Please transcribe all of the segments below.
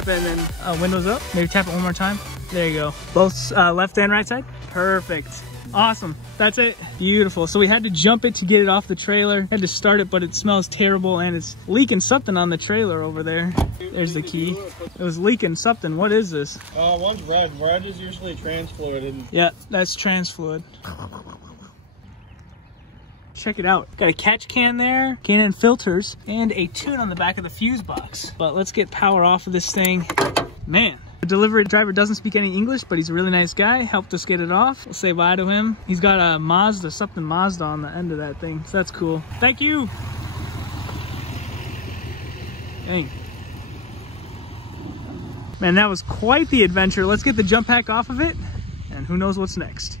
tap it and then windows up. Maybe tap it one more time. There you go. Both left and right side. Perfect. Awesome. That's it. Beautiful. So we had to jump it to get it off the trailer. Had to start it, but it smells terrible and it's leaking something on the trailer over there. There's the key. It was leaking something. What is this? One's red. Red is usually trans fluid. Yeah, that's trans fluid. Check it out. Got a catch can there, Canon filters, and a tune on the back of the fuse box. But let's get power off of this thing. Man. The delivery driver doesn't speak any English, but he's a really nice guy. Helped us get it off. We'll say bye to him. He's got a Mazda, something Mazda on the end of that thing. So that's cool. Thank you. Dang. Man, that was quite the adventure. Let's get the jump pack off of it, and who knows what's next.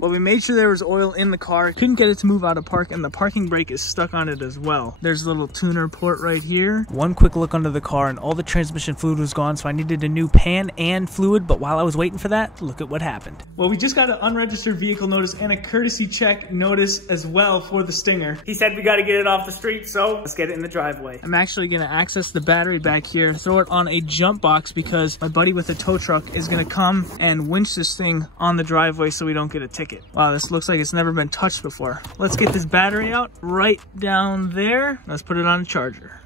Well, we made sure there was oil in the car. Couldn't get it to move out of park, and the parking brake is stuck on it as well. There's a little tuner port right here. One quick look under the car and all the transmission fluid was gone, so I needed a new pan and fluid, but while I was waiting for that, look at what happened. Well, we just got an unregistered vehicle notice and a courtesy check notice as well for the Stinger. He said we got to get it off the street, so let's get it in the driveway. I'm actually going to access the battery back here, throw it on a jump box because my buddy with the tow truck is going to come and winch this thing on the driveway so we don't get a ticket. Wow, this looks like it's never been touched before. Let's get this battery out right down there. Let's put it on a charger.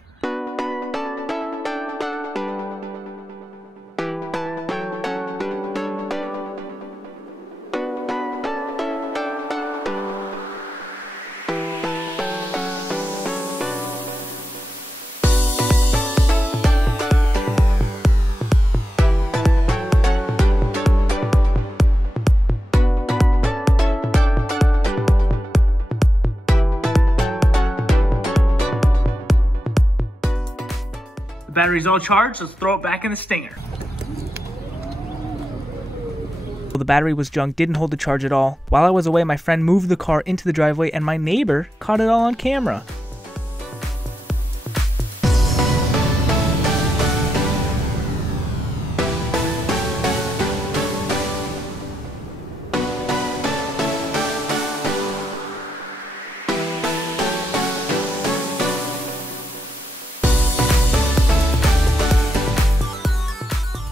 Battery's all charged, let's throw it back in the Stinger. The battery was junk, didn't hold the charge at all. While I was away, my friend moved the car into the driveway and my neighbor caught it all on camera.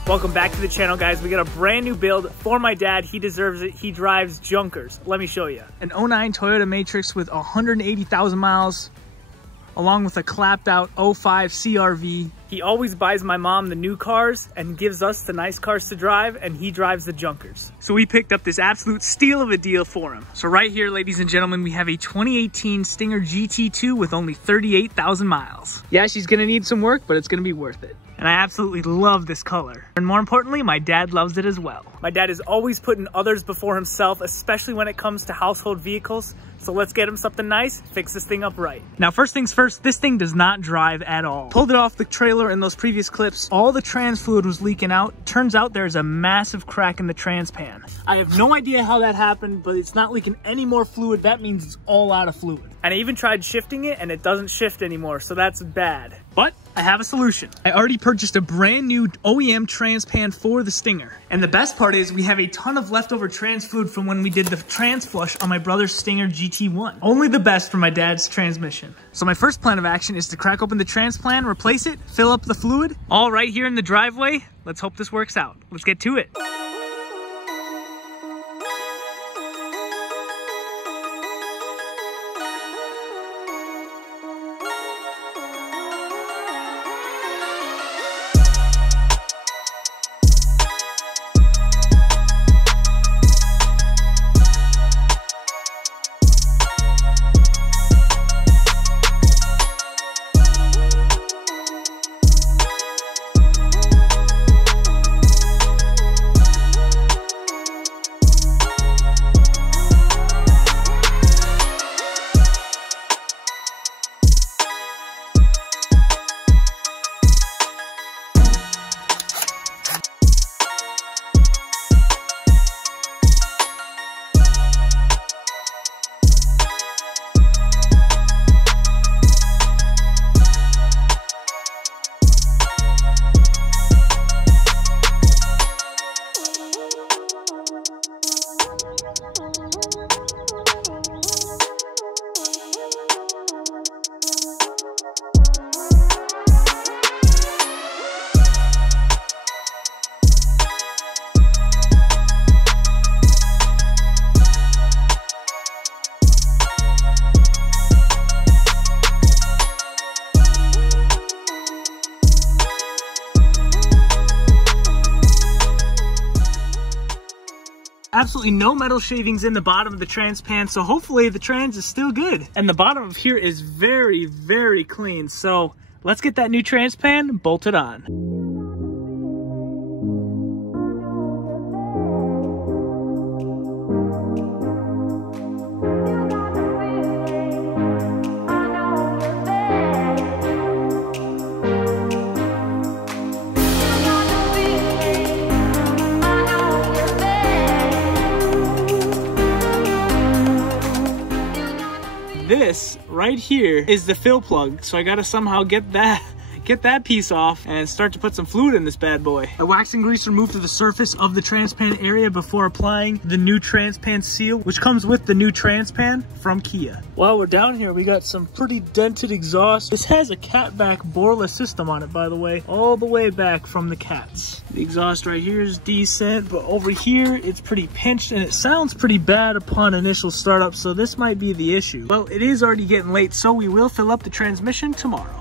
Welcome back to the channel, guys. We got a brand new build for my dad. He deserves it. He drives junkers. Let me show you. An 09 Toyota Matrix with 180,000 miles, along with a clapped out 05 CRV. He always buys my mom the new cars and gives us the nice cars to drive, and he drives the junkers. So we picked up this absolute steal of a deal for him. So right here, ladies and gentlemen, we have a 2018 Stinger GT2 with only 38,000 miles. Yeah, she's gonna need some work, but it's gonna be worth it. And I absolutely love this color. And more importantly, my dad loves it as well. My dad is always putting others before himself, especially when it comes to household vehicles. So let's get him something nice, fix this thing up right. Now, first things first, this thing does not drive at all. Pulled it off the trailer in those previous clips. All the trans fluid was leaking out. Turns out there's a massive crack in the trans pan. I have no idea how that happened, but it's not leaking any more fluid. That means it's all out of fluid. And I even tried shifting it and it doesn't shift anymore, so that's bad. But I have a solution. I already purchased a brand new OEM trans pan for the Stinger. And the best part is we have a ton of leftover trans fluid from when we did the trans flush on my brother's Stinger GT1. Only the best for my dad's transmission. So my first plan of action is to crack open the trans pan, replace it, fill up the fluid, all right here in the driveway. Let's hope this works out. Let's get to it. absolutely no metal shavings in the bottom of the trans pan, so hopefully the trans is still good. And the bottom of here is very, very clean. So let's get that new trans pan bolted on. This right here is the fill plug, so I gotta somehow get that piece off and start to put some fluid in this bad boy. The wax and grease removed to the surface of the transpan area before applying the new transpan seal, which comes with the new transpan from Kia. While we're down here, we got some pretty dented exhaust. This has a catback boreless system on it, by the way, all the way back from the cats. The exhaust right here is decent, but over here it's pretty pinched and it sounds pretty bad upon initial startup, so this might be the issue. Well, it is already getting late, so we will fill up the transmission tomorrow.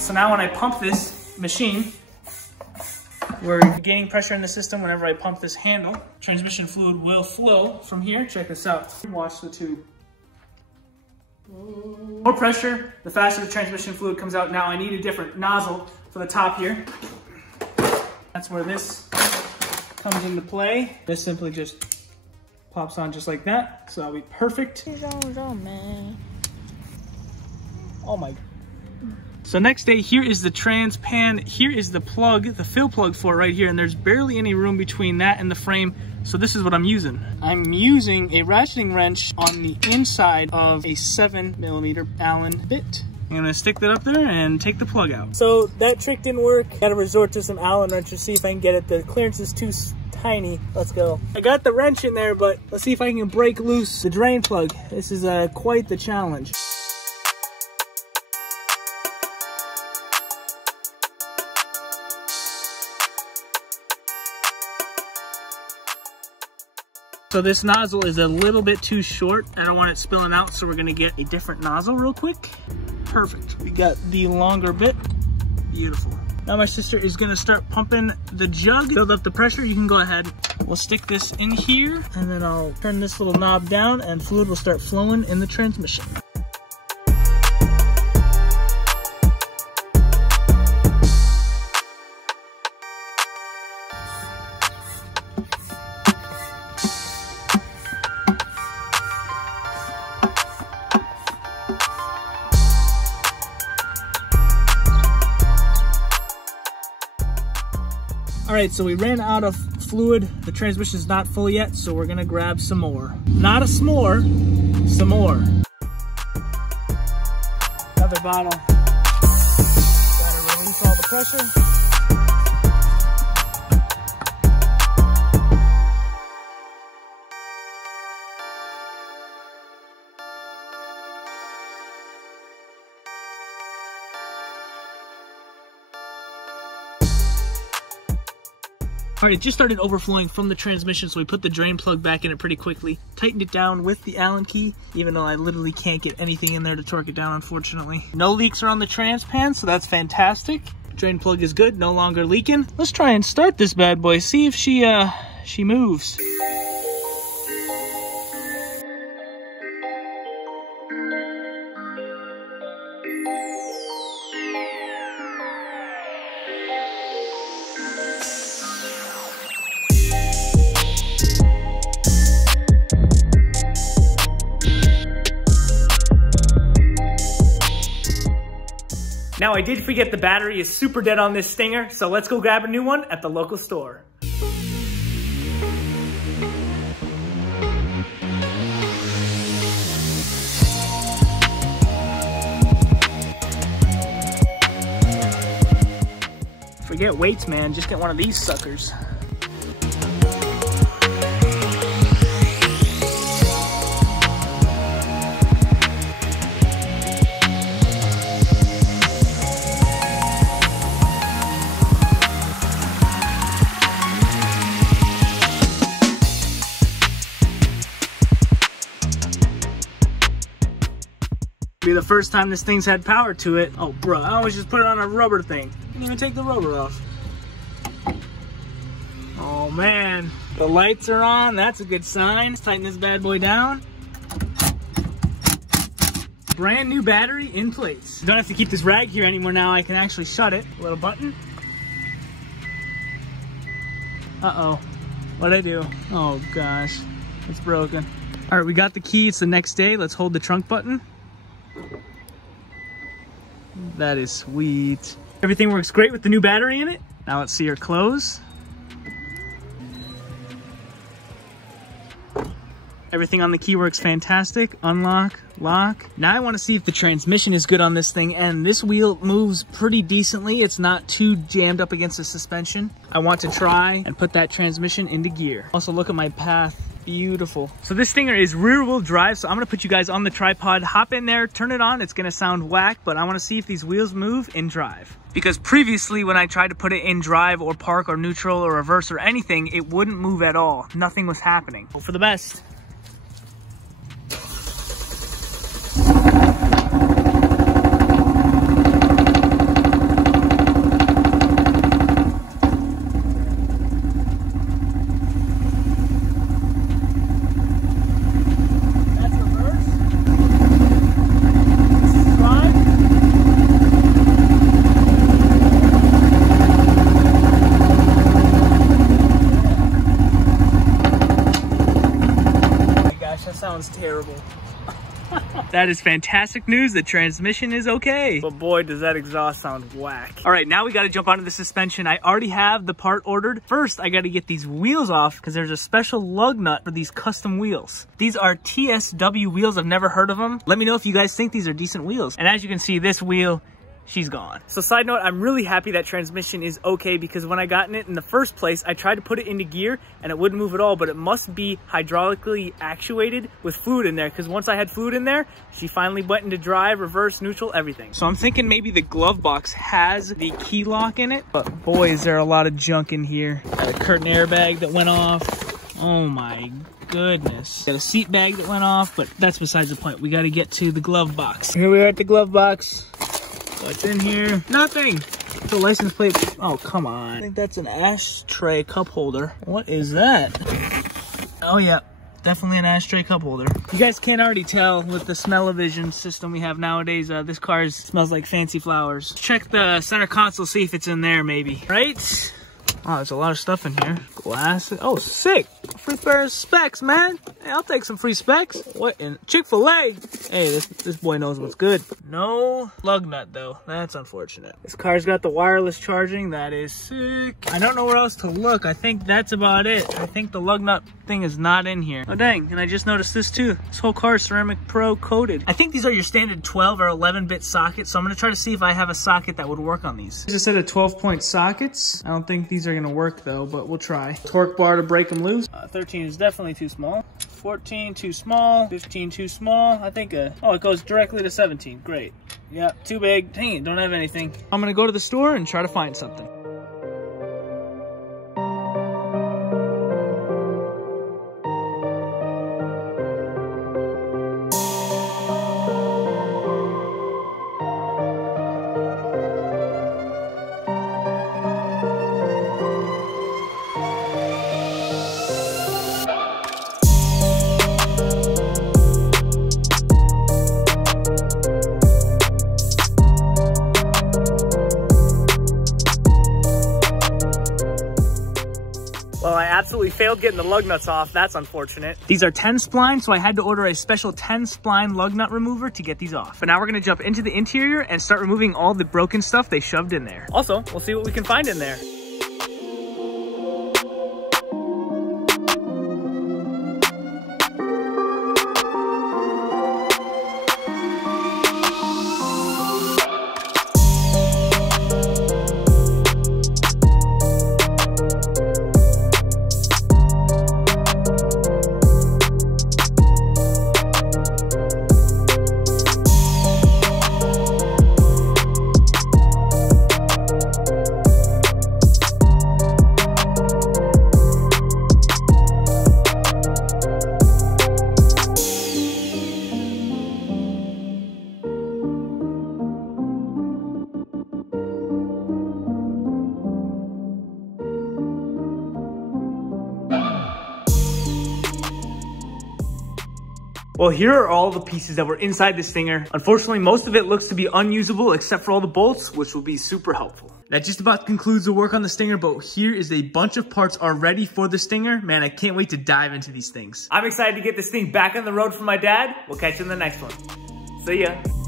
So now when I pump this machine, we're gaining pressure in the system. Whenever I pump this handle, transmission fluid will flow from here. Check this out. Watch the tube. More pressure, the faster the transmission fluid comes out. Now I need a different nozzle for the top here. That's where this comes into play. This simply just pops on just like that. So that'll be perfect. Oh my. So next day, here is the trans pan. Here is the plug, the fill plug for it right here. And there's barely any room between that and the frame. So this is what I'm using. I'm using a ratcheting wrench on the inside of a 7mm Allen bit. I'm gonna stick that up there and take the plug out. So that trick didn't work. Gotta resort to some Allen wrench to see if I can get it. The clearance is too tiny. Let's go. I got the wrench in there, but let's see if I can break loose the drain plug. This is quite the challenge. So this nozzle is a little bit too short. I don't want it spilling out, so we're gonna get a different nozzle real quick. Perfect. We got the longer bit. Beautiful. Now my sister is gonna start pumping the jug. Build up the pressure. You can go ahead. We'll stick this in here, and then I'll turn this little knob down, and fluid will start flowing in the transmission. All right, so we ran out of fluid. The transmission is not full yet, so we're gonna grab some more. Not a s'more, some more. Another bottle. Gotta release all the pressure. All right, it just started overflowing from the transmission, so we put the drain plug back in it pretty quickly. Tightened it down with the Allen key, even though I literally can't get anything in there to torque it down, unfortunately. No leaks are on the trans pan, so that's fantastic. Drain plug is good, no longer leaking. Let's try and start this bad boy, see if she moves. Now I did forget the battery is super dead on this Stinger, so let's go grab a new one at the local store. Forget weights, man. Just get one of these suckers. Be the first time this thing's had power to it. Oh, bro, I always just put it on a rubber thing. Didn't even take the rubber off. Oh man, the lights are on. That's a good sign. Let's tighten this bad boy down. Brand new battery in place. Don't have to keep this rag here anymore now. I can actually shut it. Little button. Uh-oh. What'd I do? Oh gosh, it's broken. All right, we got the key. It's the next day. Let's hold the trunk button. That is sweet. Everything works great with the new battery in it. Now let's see her close. Everything on the key works fantastic. Unlock, lock. Now I want to see if the transmission is good on this thing, and this wheel moves pretty decently. It's not too jammed up against the suspension. I want to try and put that transmission into gear. Also, look at my path. Beautiful. So this stinger is rear wheel drive, so I'm gonna put you guys on the tripod, hop in there, turn it on. It's gonna sound whack, but I wanna see if these wheels move in drive. Because previously when I tried to put it in drive or park or neutral or reverse or anything, it wouldn't move at all. Nothing was happening. Hope for the best. Sounds terrible. That is fantastic news. The transmission is okay. But boy, does that exhaust sound whack. All right, now we got to jump onto the suspension. I already have the part ordered. First, I got to get these wheels off because there's a special lug nut for these custom wheels. These are TSW wheels. I've never heard of them. Let me know if you guys think these are decent wheels. And as you can see, this wheel, she's gone. So side note, I'm really happy that transmission is okay because when I got in it in the first place, I tried to put it into gear and it wouldn't move at all, but it must be hydraulically actuated with fluid in there because once I had fluid in there, she finally went into drive, reverse, neutral, everything. So I'm thinking maybe the glove box has the key lock in it, but boy, is there a lot of junk in here. Got a curtain airbag that went off. Oh my goodness. Got a seat bag that went off, but that's besides the point. We got to get to the glove box. Here we are at the glove box. What's in here? Nothing. The license plate. Oh, come on. I think that's an ashtray cup holder. What is that? Oh, yeah. Definitely an ashtray cup holder. You guys can't already tell with the smell-o-vision system we have nowadays. This car smells like fancy flowers. Check the center console, see if it's in there maybe. Right? Oh, there's a lot of stuff in here. Glasses. Oh, sick. Free pair of specs, man. Hey, I'll take some free specs. What in Chick-fil-A? Hey, this boy knows what's good. No lug nut, though. That's unfortunate. This car's got the wireless charging. That is sick. I don't know where else to look. I think that's about it. I think the lug nut thing is not in here. Oh, dang. And I just noticed this, too. This whole car is Ceramic Pro coated. I think these are your standard 12 or 11-bit sockets, so I'm going to try to see if I have a socket that would work on these. There's a set of 12-point sockets. I don't think these are going to work, though, but we'll try. Torque bar to break them loose. 13 is definitely too small. 14 too small. 15 too small. I think oh, it goes directly to 17. Great. Yeah, too big. Dang it, don't have anything. I'm gonna go to the store and try to find something. Well, I absolutely failed getting the lug nuts off. That's unfortunate. These are 10 splines, so I had to order a special 10 spline lug nut remover to get these off. But now we're gonna jump into the interior and start removing all the broken stuff they shoved in there. Also, we'll see what we can find in there. Well, here are all the pieces that were inside the Stinger. Unfortunately, most of it looks to be unusable except for all the bolts, which will be super helpful. That just about concludes the work on the Stinger, but here is a bunch of parts already for the Stinger. Man, I can't wait to dive into these things. I'm excited to get this thing back on the road for my dad. We'll catch you in the next one. See ya.